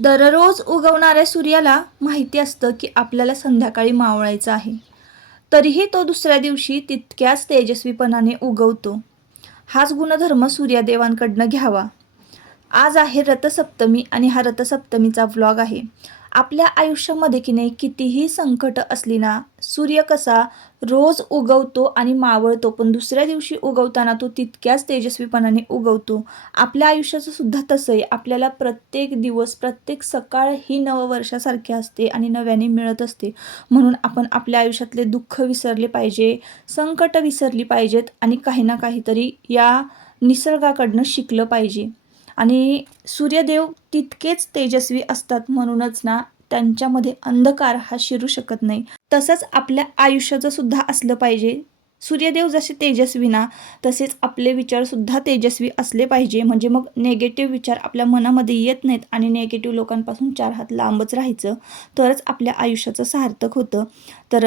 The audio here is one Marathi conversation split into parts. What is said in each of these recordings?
दररोज उगवणाऱ्या सूर्याला माहिती असतं की आपल्याला संध्याकाळी मावळायचं आहे. तरीही तो दुसऱ्या दिवशी तितक्याच तेजस्वीपणाने उगवतो. हाच गुणधर्म सूर्यदेवांकडनं घ्यावा. आज आहे रथसप्तमी आणि हा रथसप्तमीचा व्लॉग आहे. आपल्या आयुष्यामध्ये की नाही कितीही संकट असली ना, सूर्य कसा रोज उगवतो आणि मावळतो, पण दुसऱ्या दिवशी उगवताना तो तितक्याच तेजस्वीपणाने उगवतो. आपल्या आयुष्याचं सुद्धा तसं आहे. आपल्याला प्रत्येक दिवस, प्रत्येक सकाळ ही नववर्षासारखी असते आणि नव्याने मिळत असते. म्हणून आपण आपल्या आयुष्यातले दुःख विसरले पाहिजे, संकट विसरली पाहिजेत आणि काही ना काहीतरी या निसर्गाकडनं शिकलं पाहिजे. आणि सूर्यदेव तितकेच तेजस्वी असतात, म्हणूनच ना त्यांच्यामध्ये अंधकार हा शिरू शकत नाही. तसंच आपल्या आयुष्याचं सुद्धा असलं पाहिजे. सूर्यदेव जसे तेजस्वी ना, तसेच आपले विचारसुद्धा तेजस्वी असले पाहिजे. म्हणजे मग नेगेटिव्ह विचार आपल्या मनामध्ये येत नाहीत आणि नेगेटिव्ह लोकांपासून 4 हात लांबच राहायचं, तरच आपल्या आयुष्याचं सार्थक होतं. तर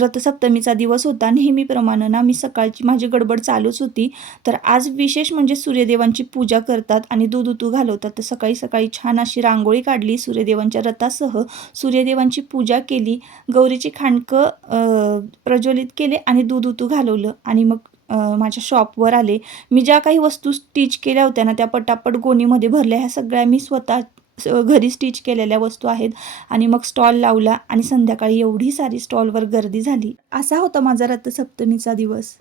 रथसप्तमीचा दिवस होता. नेहमीप्रमाणे ना मी सकाळची माझी गडबड चालूच होती. तर आज विशेष म्हणजे सूर्यदेवांची पूजा करतात आणि दूध उतू घालवतात. तर सकाळी सकाळी छान अशी रांगोळी काढली सूर्यदेवांच्या रथासह, सूर्यदेवांची पूजा केली, गौरीची खांडकं प्रज्वलित केले आणि दूध उतू घालवलं आणि मग माझ्या शॉपवर आले. मी ज्या काही वस्तू स्टिच केल्या होत्या ना, त्या पटापट गोणीमध्ये भरल्या. ह्या सगळ्या मी स्वतः घरी स्टिच केलेल्या वस्तू आहेत आणि मग स्टॉल लावला आणि संध्याकाळी एवढी सारी स्टॉलवर गर्दी झाली. असा होता माझा रथसप्तमीचा दिवस.